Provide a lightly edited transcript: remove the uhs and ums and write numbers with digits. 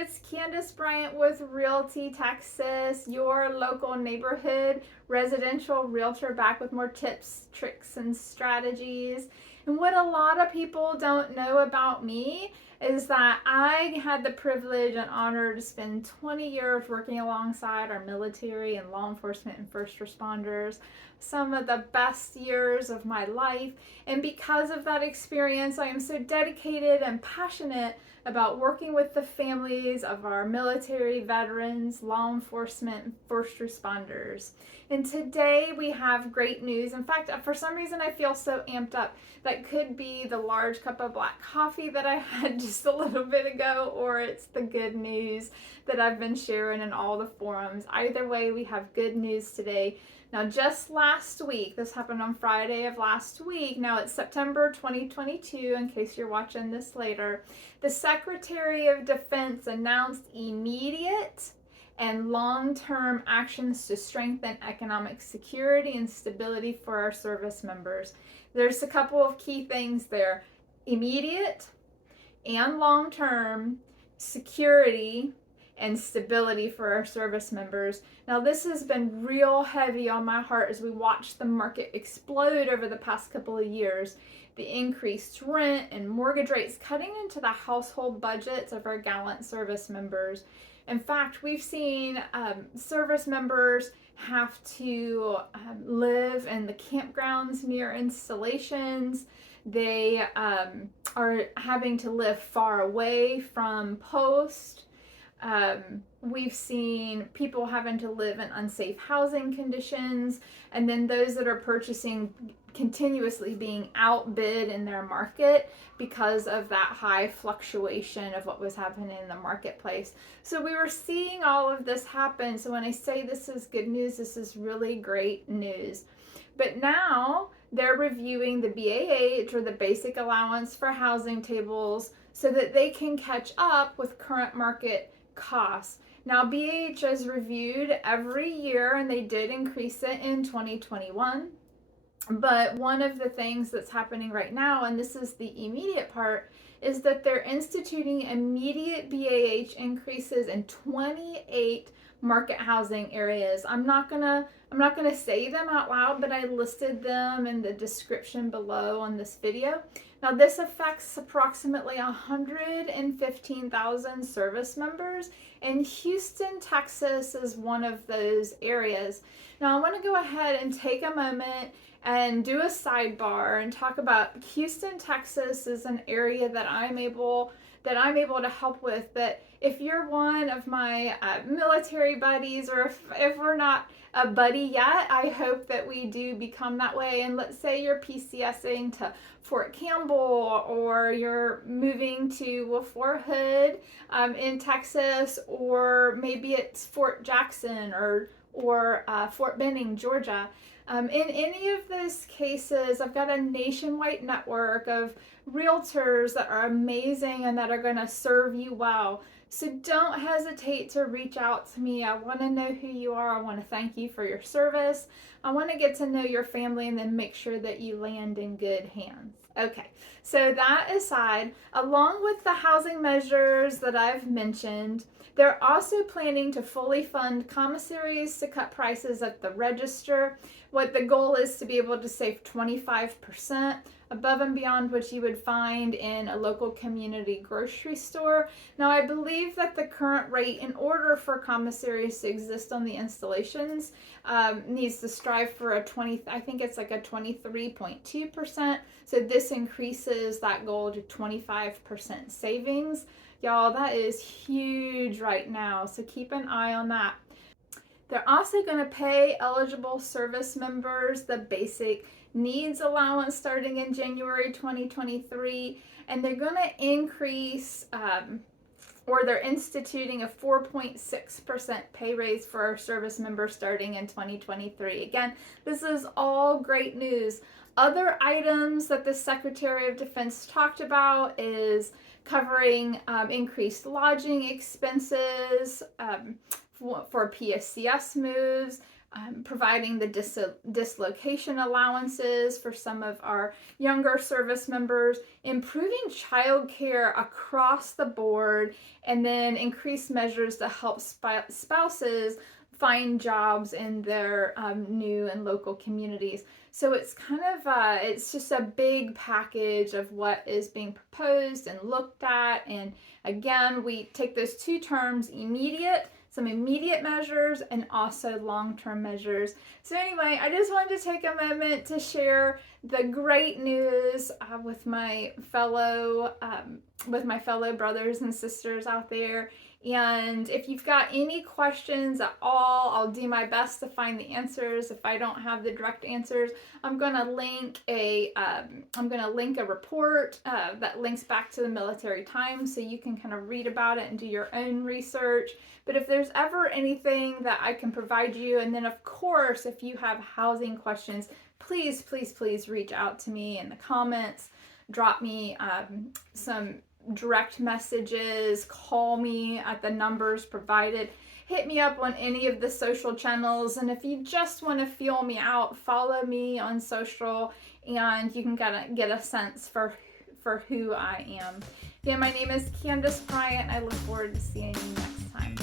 it's Candyss Bryant with Realty Texas, your local neighborhood residential realtor, back with more tips, tricks, and strategies. And what a lot of people don't know about me is that I had the privilege and honor to spend 20 years working alongside our military and law enforcement and first responders, some of the best years of my life. And because of that experience, I am so dedicated and passionate about working with the families of our military veterans, law enforcement, and first responders. And today we have great news. In fact, for some reason I feel so amped up. That could be the large cup of black coffee that I had just a little bit ago, or it's the good news that I've been sharing in all the forums. Either way, we have good news today. Now, just last week, this happened on Friday of last week. Now, it's September 2022, in case you're watching this later. The Secretary of Defense announced immediate and long-term actions to strengthen economic security and stability for our service members. There's a couple of key things there: immediate and long-term security and stability for our service members. Now, this has been real heavy on my heart as we watch the market explode over the past couple of years. The increased rent and mortgage rates cutting into the household budgets of our gallant service members. In fact, we've seen service members have to live in the campgrounds near installations. They are having to live far away from post. We've seen people having to live in unsafe housing conditions, and then those that are purchasing continuously being outbid in their market because of that high fluctuation of what was happening in the marketplace. So we were seeing all of this happen. So when I say this is good news, this is really great news. But now they're reviewing the BAH, or the Basic Allowance for Housing tables, so that they can catch up with current market costs. Now, BAH is reviewed every year, and they did increase it in 2021. But one of the things that's happening right now, and this is the immediate part, is that they're instituting immediate BAH increases in 28 market housing areas. I'm not gonna say them out loud, but I listed them in the description below on this video. Now, this affects approximately 115,000 service members, and Houston, Texas is one of those areas. Now, I want to go ahead and take a moment and do a sidebar and talk about Houston, Texas is an area that I'm able to help with. That if you're one of my military buddies, or if we're not a buddy yet, I hope that we do become that way. And let's say you're PCSing to Fort Campbell, or you're moving to Fort Hood in Texas, or maybe it's Fort Jackson or Fort Benning, Georgia. In any of those cases, I've got a nationwide network of realtors that are amazing and that are going to serve you well. So don't hesitate to reach out to me. I want to know who you are. I want to thank you for your service. I want to get to know your family and then make sure that you land in good hands. Okay, so that aside, along with the housing measures that I've mentioned, they're also planning to fully fund commissaries to cut prices at the register. What the goal is to be able to save 25% above and beyond what you would find in a local community grocery store. Now, I believe that the current rate, in order for commissaries to exist on the installations, needs to strive for I think it's like a 23.2%. So this increases that goal to 25% savings. Y'all, that is huge right now. So keep an eye on that. They're also going to pay eligible service members the basic needs allowance starting in January 2023, and they're going to increase or they're instituting a 4.6% pay raise for our service members starting in 2023. Again, this is all great news. Other items that the Secretary of Defense talked about is covering increased lodging expenses for PSCS moves, providing the dislocation allowances for some of our younger service members, improving childcare across the board, and then increased measures to help spouses find jobs in their new and local communities. So it's kind of, it's just a big package of what is being proposed and looked at. And again, we take those two terms, some immediate measures and also long-term measures. So anyway, I just wanted to take a moment to share the great news with my fellow brothers and sisters out there. And if you've got any questions at all, I'll do my best to find the answers. If I don't have the direct answers, I'm going to link a report that links back to the Military Times, so you can kind of read about it and do your own research. But if there's ever anything that I can provide you, and then of course, if you have housing questions, please, please, please reach out to me in the comments. Drop me some direct messages, call me at the numbers provided, hit me up on any of the social channels, and if you just want to feel me out, follow me on social and you can kind of get a sense for who I am. Again, my name is Candyss Bryant. I look forward to seeing you next time.